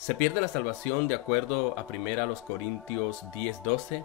Se pierde la salvación de acuerdo a 1 Corintios 10:12.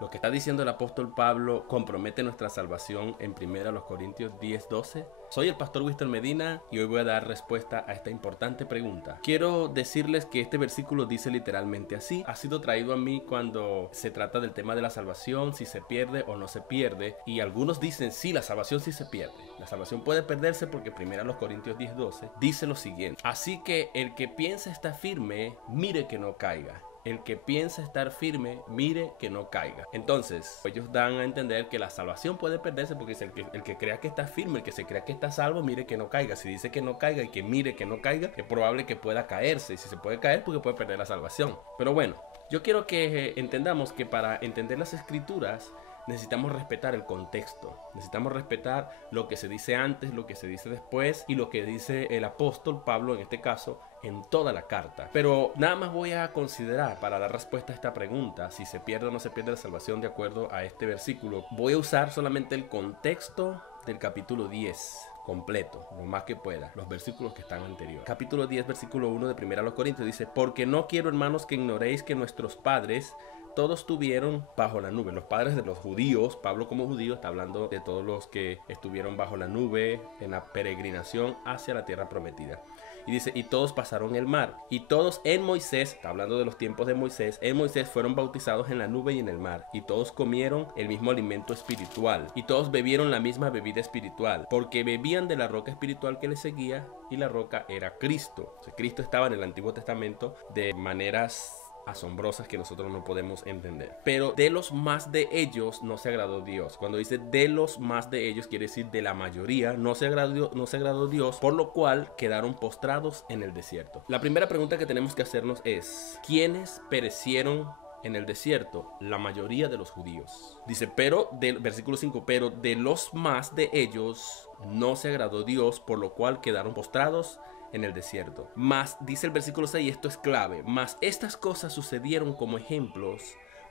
Lo que está diciendo el apóstol Pablo compromete nuestra salvación en 1 Corintios 10:12. Soy el pastor Wister Medina y hoy voy a dar respuesta a esta importante pregunta. Quiero decirles que este versículo dice literalmente así. Ha sido traído a mí cuando se trata del tema de la salvación, si se pierde o no se pierde. Y algunos dicen, sí, la salvación sí se pierde. La salvación puede perderse porque 1 Corintios 10:12 dice lo siguiente. Así que el que piensa estar firme, mire que no caiga. El que piensa estar firme, mire que no caiga. Entonces, ellos dan a entender que la salvación puede perderse porque es el que crea que está firme, el que se crea que está salvo, mire que no caiga. Si dice que no caiga y que mire que no caiga, es probable que pueda caerse. Y si se puede caer, porque puede perder la salvación. Pero bueno, yo quiero que entendamos que para entender las escrituras necesitamos respetar el contexto, necesitamos respetar lo que se dice antes, lo que se dice después y lo que dice el apóstol Pablo en este caso en toda la carta. Pero nada más voy a considerar para dar respuesta a esta pregunta, si se pierde o no se pierde la salvación de acuerdo a este versículo. Voy a usar solamente el contexto del capítulo 10 completo, lo más que pueda, los versículos que están anteriores. Capítulo 10, versículo 1 de 1 Corintios dice: porque no quiero, hermanos, que ignoréis que nuestros padres todos estuvieron bajo la nube. Los padres de los judíos, Pablo como judío está hablando de todos los que estuvieron bajo la nube en la peregrinación hacia la tierra prometida. Y dice, y todos pasaron el mar, y todos en Moisés, está hablando de los tiempos de Moisés, en Moisés fueron bautizados en la nube y en el mar, y todos comieron el mismo alimento espiritual, y todos bebieron la misma bebida espiritual, porque bebían de la roca espiritual que les seguía, y la roca era Cristo. O sea, Cristo estaba en el Antiguo Testamento de maneras asombrosas que nosotros no podemos entender. Pero de los más de ellos no se agradó Dios. Cuando dice de los más de ellos, quiere decir de la mayoría no se agradó Dios, por lo cual quedaron postrados en el desierto. La primera pregunta que tenemos que hacernos es: ¿quiénes perecieron en el desierto? La mayoría de los judíos. Dice, pero del versículo 5, pero de los más de ellos no se agradó Dios, por lo cual quedaron postrados en el desierto. Mas, dice el versículo 6, y esto es clave, mas estas cosas sucedieron como ejemplos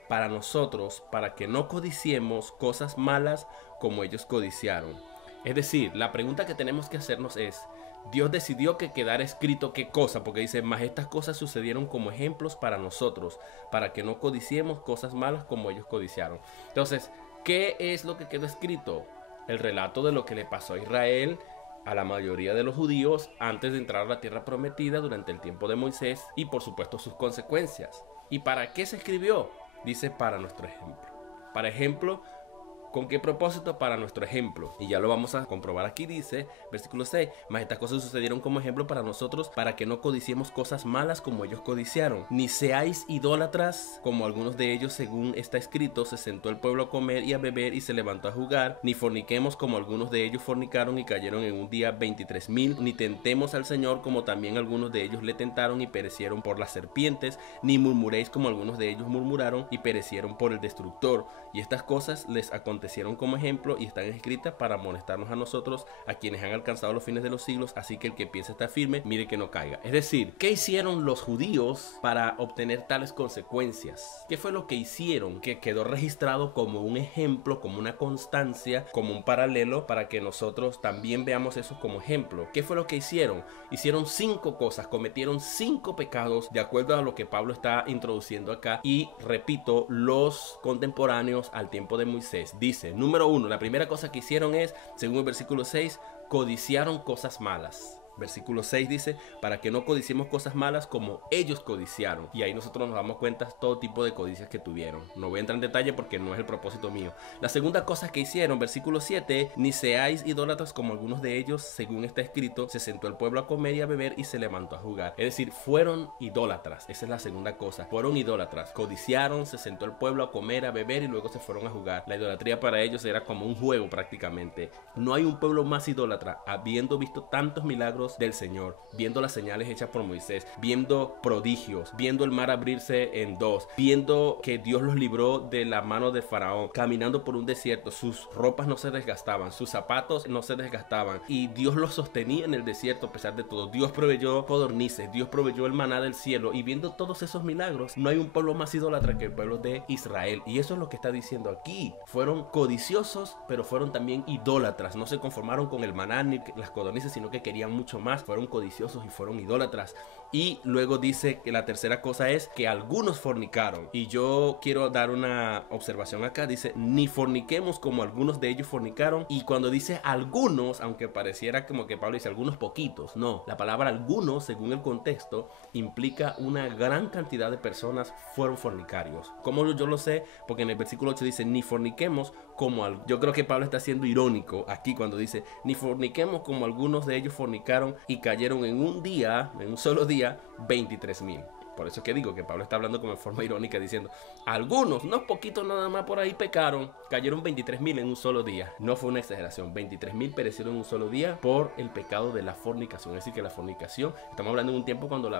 para nosotros, para que no codiciemos cosas malas como ellos codiciaron. Es decir, la pregunta que tenemos que hacernos es: Dios decidió que quedara escrito qué cosa, porque dice, mas estas cosas sucedieron como ejemplos para nosotros, para que no codiciemos cosas malas como ellos codiciaron. Entonces, ¿qué es lo que quedó escrito? El relato de lo que le pasó a Israel, a la mayoría de los judíos antes de entrar a la tierra prometida durante el tiempo de Moisés, y por supuesto sus consecuencias. ¿Y para qué se escribió? Dice, para nuestro ejemplo. Para ejemplo, ¿con qué propósito? Para nuestro ejemplo. Y ya lo vamos a comprobar aquí. Dice, versículo 6, mas estas cosas sucedieron como ejemplo para nosotros, para que no codiciemos cosas malas como ellos codiciaron, ni seáis idólatras como algunos de ellos, según está escrito, se sentó el pueblo a comer y a beber y se levantó a jugar, ni forniquemos como algunos de ellos fornicaron y cayeron en un día 23,000, ni tentemos al Señor como también algunos de ellos le tentaron y perecieron por las serpientes, ni murmuréis como algunos de ellos murmuraron y perecieron por el destructor. Y estas cosas les acontecieron como ejemplo y están escritas para amonestarnos a nosotros, a quienes han alcanzado los fines de los siglos. Así que el que piensa estar firme, mire que no caiga. Es decir, ¿qué hicieron los judíos para obtener tales consecuencias? ¿Qué fue lo que hicieron que quedó registrado como un ejemplo, como una constancia, como un paralelo, para que nosotros también veamos eso como ejemplo? ¿Qué fue lo que hicieron? Hicieron 5 cosas, cometieron 5 pecados de acuerdo a lo que Pablo está introduciendo acá. Y repito, los contemporáneos al tiempo de Moisés. Dice, número 1, la primera cosa que hicieron es, según el versículo 6, codiciaron cosas malas. Versículo 6 dice, para que no codiciemos cosas malas como ellos codiciaron. Y ahí nosotros nos damos cuenta todo tipo de codicias que tuvieron. No voy a entrar en detalle porque no es el propósito mío. La segunda cosa que hicieron, versículo 7, ni seáis idólatras como algunos de ellos, según está escrito, se sentó el pueblo a comer y a beber y se levantó a jugar. Es decir, fueron idólatras. Esa es la segunda cosa. Fueron idólatras. Codiciaron, se sentó el pueblo a comer, a beber y luego se fueron a jugar. La idolatría para ellos era como un juego prácticamente. No hay un pueblo más idólatra, habiendo visto tantos milagros del Señor, viendo las señales hechas por Moisés, viendo prodigios, viendo el mar abrirse en dos, viendo que Dios los libró de la mano de Faraón, caminando por un desierto. Sus ropas no se desgastaban, sus zapatos no se desgastaban, y Dios los sostenía en el desierto a pesar de todo. Dios proveyó codornices, Dios proveyó el maná del cielo, y viendo todos esos milagros, no hay un pueblo más idólatra que el pueblo de Israel. Y eso es lo que está diciendo aquí. Fueron codiciosos, pero fueron también idólatras. No se conformaron con el maná ni las codornices, sino que querían mucho más. Fueron codiciosos y fueron idólatras. Y luego dice que la tercera cosa es que algunos fornicaron. Y yo quiero dar una observación acá. Dice, ni forniquemos como algunos de ellos fornicaron. Y cuando dice algunos, aunque pareciera como que Pablo dice algunos poquitos, no. La palabra algunos, según el contexto, implica una gran cantidad de personas fueron fornicarios. ¿Cómo yo lo sé? Porque en el versículo 8 dice, ni forniquemos como yo creo que Pablo está siendo irónico aquí cuando dice, ni forniquemos como algunos de ellos fornicaron y cayeron en un solo día, 23,000. Por eso es que digo que Pablo está hablando como en forma irónica diciendo, algunos, unos poquitos nada más por ahí pecaron, cayeron 23,000 en un solo día. No fue una exageración, 23,000 perecieron en un solo día por el pecado de la fornicación. Es decir, que la fornicación, estamos hablando de un tiempo cuando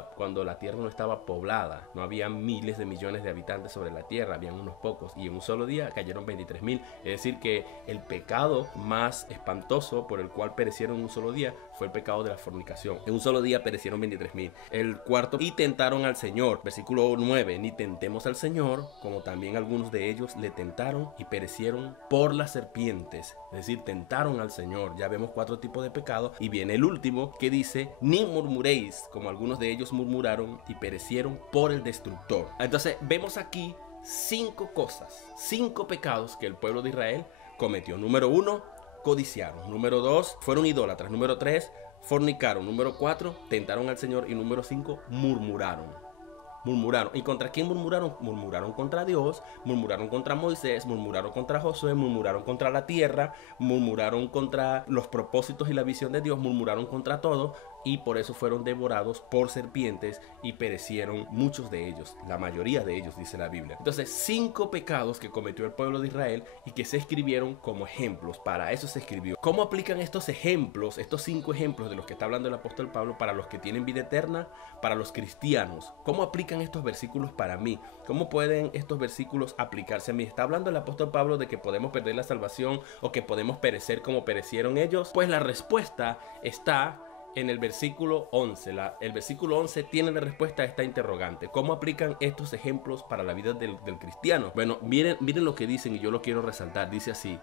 la tierra no estaba poblada, no había miles de millones de habitantes sobre la tierra, habían unos pocos, y en un solo día cayeron 23,000. Es decir, que el pecado más espantoso por el cual perecieron en un solo día fue el pecado de la fornicación. En un solo día perecieron 23,000. El cuarto, y tentaron al Señor. Versículo 9, ni tentemos al Señor, como también algunos de ellos le tentaron y perecieron por las serpientes. Es decir, tentaron al Señor. Ya vemos 4 tipos de pecado. Y viene el último que dice, ni murmuréis, como algunos de ellos murmuraron y perecieron por el destructor. Entonces vemos aquí 5 cosas, 5 pecados que el pueblo de Israel cometió. Número 1, codiciaron. Número 2, fueron idólatras. Número 3, fornicaron. Número 4, tentaron al Señor. Y número 5, murmuraron. ¿Y contra quién murmuraron? Murmuraron contra Dios, murmuraron contra Moisés, murmuraron contra Josué, murmuraron contra la tierra, murmuraron contra los propósitos y la visión de Dios, murmuraron contra todo, y por eso fueron devorados por serpientes y perecieron muchos de ellos, la mayoría de ellos, dice la Biblia. Entonces, 5 pecados que cometió el pueblo de Israel y que se escribieron como ejemplos. Para eso se escribió. ¿Cómo aplican estos ejemplos, estos 5 ejemplos de los que está hablando el apóstol Pablo para los que tienen vida eterna, para los cristianos? ¿Cómo aplican estos versículos para mí? ¿Cómo pueden estos versículos aplicarse a mí? ¿Está hablando el apóstol Pablo de que podemos perder la salvación o que podemos perecer como perecieron ellos? Pues la respuesta está en el versículo 11. El versículo 11 tiene la respuesta a esta interrogante. ¿Cómo aplican estos ejemplos para la vida del cristiano? Bueno, miren lo que dicen y yo lo quiero resaltar. Dice así,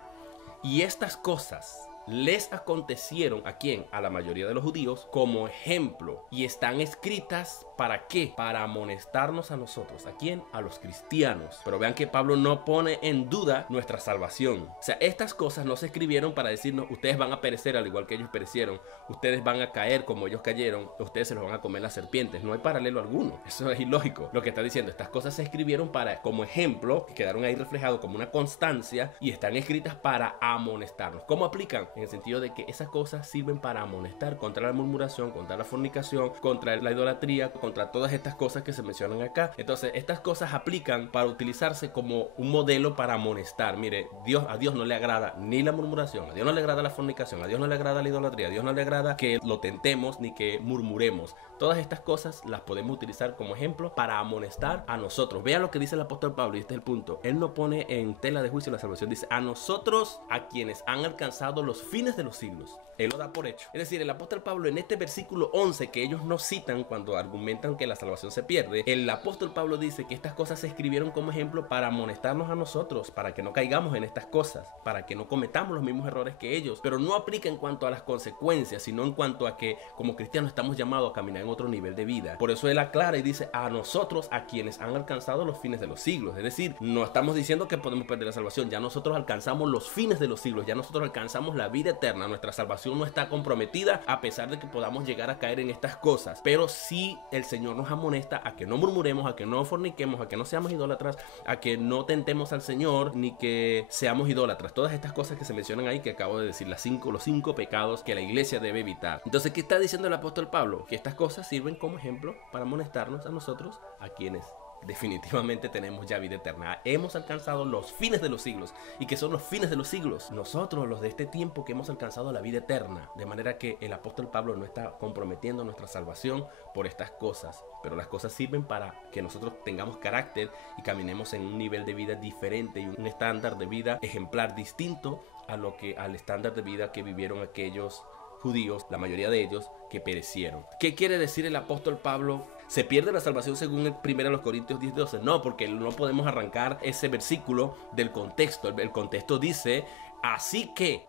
y estas cosas les acontecieron ¿a quién? A la mayoría de los judíos como ejemplo, y están escritas ¿para qué? Para amonestarnos a nosotros. ¿A quién? A los cristianos. Pero vean que Pablo no pone en duda nuestra salvación. O sea, estas cosas no se escribieron para decirnos ustedes van a perecer al igual que ellos perecieron, ustedes van a caer como ellos cayeron, ustedes se los van a comer las serpientes. No hay paralelo alguno, eso es ilógico. Lo que está diciendo, estas cosas se escribieron para como ejemplo, que quedaron ahí reflejados como una constancia, y están escritas para amonestarnos. ¿Cómo aplican? En el sentido de que esas cosas sirven para amonestar contra la murmuración, contra la fornicación, contra la idolatría, contra todas estas cosas que se mencionan acá. Entonces estas cosas aplican para utilizarse como un modelo para amonestar. Mire, a Dios no le agrada ni la murmuración, a Dios no le agrada la fornicación, a Dios no le agrada la idolatría, a Dios no le agrada que lo tentemos ni que murmuremos. Todas estas cosas las podemos utilizar como ejemplo para amonestar a nosotros. Vean lo que dice el apóstol Pablo, y este es el punto. Él no pone en tela de juicio la salvación, dice a nosotros, a quienes han alcanzado los fines de los siglos. Él lo da por hecho. Es decir, el apóstol Pablo en este versículo 11 que ellos no citan cuando argumentan que la salvación se pierde, el apóstol Pablo dice que estas cosas se escribieron como ejemplo para amonestarnos a nosotros, para que no caigamos en estas cosas, para que no cometamos los mismos errores que ellos. Pero no aplica en cuanto a las consecuencias, sino en cuanto a que como cristianos estamos llamados a caminar en otro nivel de vida. Por eso él aclara y dice a nosotros, a quienes han alcanzado los fines de los siglos. Es decir, no estamos diciendo que podemos perder la salvación, ya nosotros alcanzamos los fines de los siglos, ya nosotros alcanzamos la vida eterna. Nuestra salvación no está comprometida a pesar de que podamos llegar a caer en estas cosas, pero sí el Señor nos amonesta a que no murmuremos, a que no forniquemos, a que no seamos idólatras, a que no tentemos al Señor ni que seamos idólatras. Todas estas cosas que se mencionan ahí, que acabo de decir, los 5 pecados que la iglesia debe evitar. Entonces, ¿qué está diciendo el apóstol Pablo? Que estas cosas sirven como ejemplo para amonestarnos a nosotros, a quienes definitivamente tenemos ya vida eterna. Hemos alcanzado los fines de los siglos. ¿Y qué son los fines de los siglos? Nosotros, los de este tiempo, que hemos alcanzado la vida eterna. De manera que el apóstol Pablo no está comprometiendo nuestra salvación por estas cosas, pero las cosas sirven para que nosotros tengamos carácter y caminemos en un nivel de vida diferente y un estándar de vida ejemplar distinto al estándar de vida que vivieron aquellos judíos, la mayoría de ellos, que perecieron. ¿Qué quiere decir el apóstol Pablo? ¿Se pierde la salvación según el 1 Corintios 10:12? No, porque no podemos arrancar ese versículo del contexto. El contexto dice así que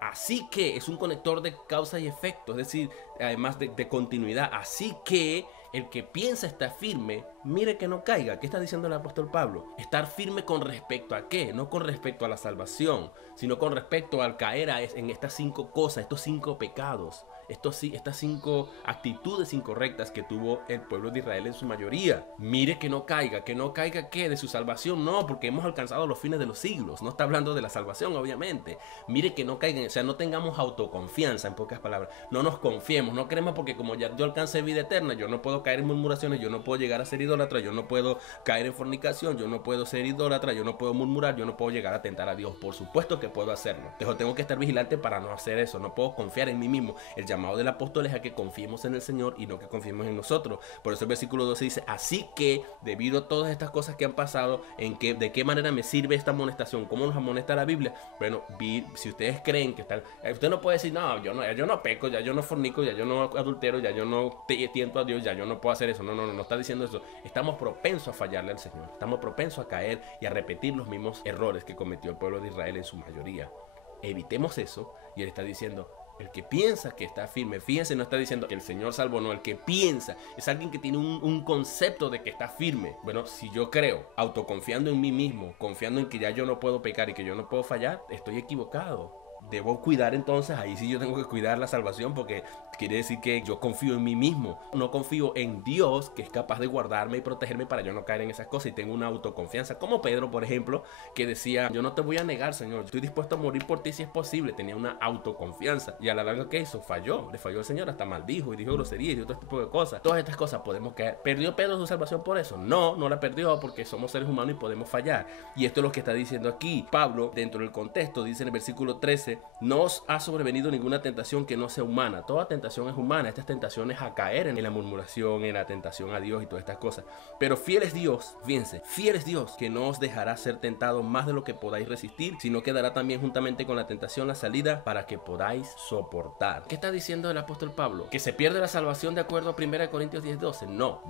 es un conector de causa y efecto, es decir, además de continuidad. Así que el que piensa estar firme, mire que no caiga. ¿Qué está diciendo el apóstol Pablo? Estar firme con respecto a qué, no con respecto a la salvación, sino con respecto al caer en estas 5 cosas, estos 5 pecados, estas 5 actitudes incorrectas que tuvo el pueblo de Israel en su mayoría. Mire que no caiga ¿qué? De su salvación, no, porque hemos alcanzado los fines de los siglos. No está hablando de la salvación, obviamente. Mire que no caigan, o sea, no tengamos autoconfianza, en pocas palabras. No nos confiemos, no creemos porque como ya yo alcancé vida eterna, yo no puedo caer en murmuraciones, yo no puedo llegar a ser idólatra, yo no puedo caer en fornicación, yo no puedo ser idólatra, yo no puedo murmurar, yo no puedo llegar a tentar a Dios. Por supuesto que puedo hacerlo. Entonces tengo que estar vigilante para no hacer eso. No puedo confiar en mí mismo. El llamado del apóstol es a que confiemos en el Señor y no que confiemos en nosotros. Por eso el versículo 12 dice: así que debido a todas estas cosas que han pasado, ¿de qué manera me sirve esta amonestación? ¿Cómo nos amonesta la Biblia? Bueno, si ustedes creen que están, usted no puede decir, no, yo no peco, ya yo no fornico, ya yo no adultero, ya yo no tiento a Dios, ya yo no puedo hacer eso. No está diciendo eso. Estamos propensos a fallarle al Señor. Estamos propensos a caer y a repetir los mismos errores que cometió el pueblo de Israel en su mayoría. Evitemos eso. Y él está diciendo: el que piensa que está firme, fíjense, no está diciendo que el Señor salvó, no, el que piensa, es alguien que tiene un concepto de que está firme. Bueno, si yo creo, autoconfiando en mí mismo, confiando en que ya yo no puedo pecar y que yo no puedo fallar, estoy equivocado. Debo cuidar entonces, ahí sí yo tengo que cuidar la salvación, porque quiere decir que yo confío en mí mismo. No confío en Dios, que es capaz de guardarme y protegerme para yo no caer en esas cosas, y tengo una autoconfianza. Como Pedro, por ejemplo, que decía: yo no te voy a negar, Señor, estoy dispuesto a morir por ti si es posible. Tenía una autoconfianza. Y a la larga, ¿qué hizo? Le falló al Señor, hasta maldijo y dijo groserías y otro tipo de cosas. Todas estas cosas podemos caer. ¿Perdió Pedro su salvación por eso? No la perdió, porque somos seres humanos y podemos fallar. Y esto es lo que está diciendo aquí Pablo dentro del contexto. Dice en el versículo 13: no os ha sobrevenido ninguna tentación que no sea humana. Toda tentación es humana. Estas tentaciones a caer en la murmuración, en la tentación a Dios y todas estas cosas. Pero fiel es Dios, fíjense, fiel es Dios, que no os dejará ser tentado más de lo que podáis resistir, sino que dará también juntamente con la tentación la salida para que podáis soportar. ¿Qué está diciendo el apóstol Pablo? ¿Que se pierde la salvación de acuerdo a 1 Corintios 10:12? No.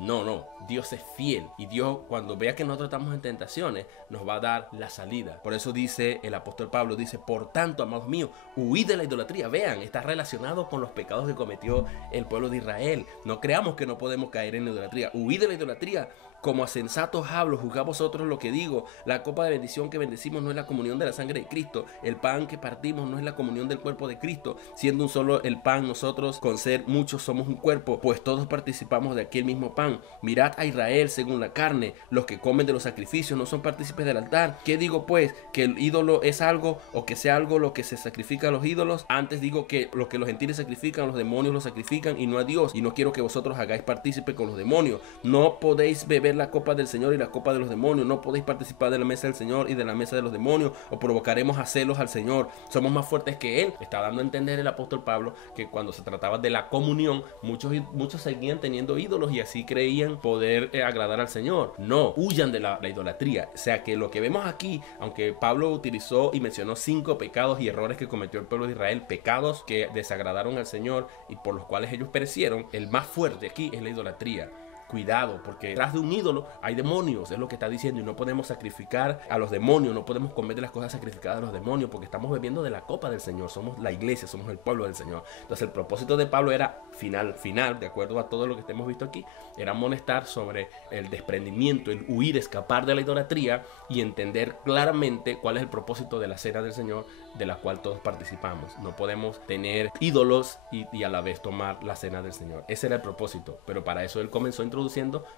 Dios es fiel. Y Dios, cuando vea que nosotros estamos en tentaciones, nos va a dar la salida. Por eso dice el apóstol Pablo, dice: por tanto, amados míos, huid de la idolatría. Vean, está relacionado con los pecados que cometió el pueblo de Israel. No creamos que no podemos caer en la idolatría. Huid de la idolatría. Como a sensatos hablo, juzgad vosotros lo que digo. La copa de bendición que bendecimos no es la comunión de la sangre de Cristo. El pan que partimos no es la comunión del cuerpo de Cristo. Siendo un solo el pan, nosotros con ser muchos somos un cuerpo, pues todos participamos de aquel mismo pan. Mirad a Israel según la carne. Los que comen de los sacrificios no son partícipes del altar. ¿Qué digo pues? ¿Que el ídolo es algo, o que sea algo lo que se sacrifica a los ídolos? Antes digo que lo que los gentiles sacrifican, los demonios lo sacrifican, y no a Dios. Y no quiero que vosotros hagáis partícipe con los demonios. No podéis beber la copa del Señor y la copa de los demonios. No podéis participar de la mesa del Señor y de la mesa de los demonios, o provocaremos a celos al Señor. Somos más fuertes que Él. Está dando a entender el apóstol Pablo que cuando se trataba de la comunión, muchos seguían teniendo ídolos y así creían poder agradar al Señor. No, huyan de la idolatría. O sea que lo que vemos aquí, aunque Pablo utilizó y mencionó 5 pecados y errores que cometió el pueblo de Israel, pecados que desagradaron al Señor y por los cuales ellos perecieron, el más fuerte aquí es la idolatría. Cuidado, porque detrás de un ídolo hay demonios, es lo que está diciendo, y no podemos sacrificar a los demonios, no podemos comer de las cosas sacrificadas a los demonios, porque estamos bebiendo de la copa del Señor. Somos la iglesia, somos el pueblo del Señor. Entonces el propósito de Pablo era final, de acuerdo a todo lo que hemos visto aquí, era amonestar sobre el desprendimiento, el huir, escapar de la idolatría y entender claramente cuál es el propósito de la cena del Señor, de la cual todos participamos. No podemos tener ídolos y a la vez tomar la cena del Señor. Ese era el propósito, pero para eso él comenzó introduciendo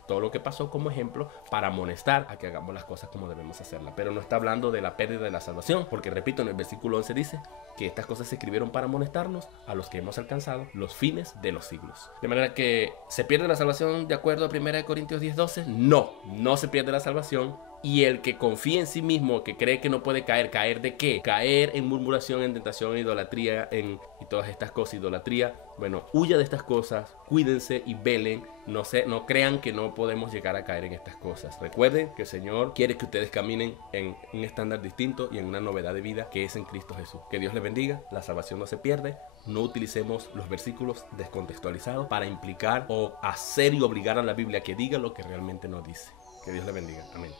todo lo que pasó como ejemplo para amonestar a que hagamos las cosas como debemos hacerlas. Pero no está hablando de la pérdida de la salvación, porque repito, en el versículo 11 dice que estas cosas se escribieron para amonestarnos a los que hemos alcanzado los fines de los siglos. De manera que ¿se pierde la salvación de acuerdo a 1 Corintios 10:12? No se pierde la salvación. Y el que confía en sí mismo, que cree que no puede caer, ¿caer de qué? Caer en murmuración, en tentación, en idolatría, y todas estas cosas, idolatría. Bueno, huya de estas cosas, cuídense y velen. No crean que no podemos llegar a caer en estas cosas. Recuerden que el Señor quiere que ustedes caminen en un estándar distinto y en una novedad de vida que es en Cristo Jesús. Que Dios les bendiga, la salvación no se pierde. No utilicemos los versículos descontextualizados para implicar o hacer y obligar a la Biblia que diga lo que realmente no dice. Que Dios les bendiga. Amén.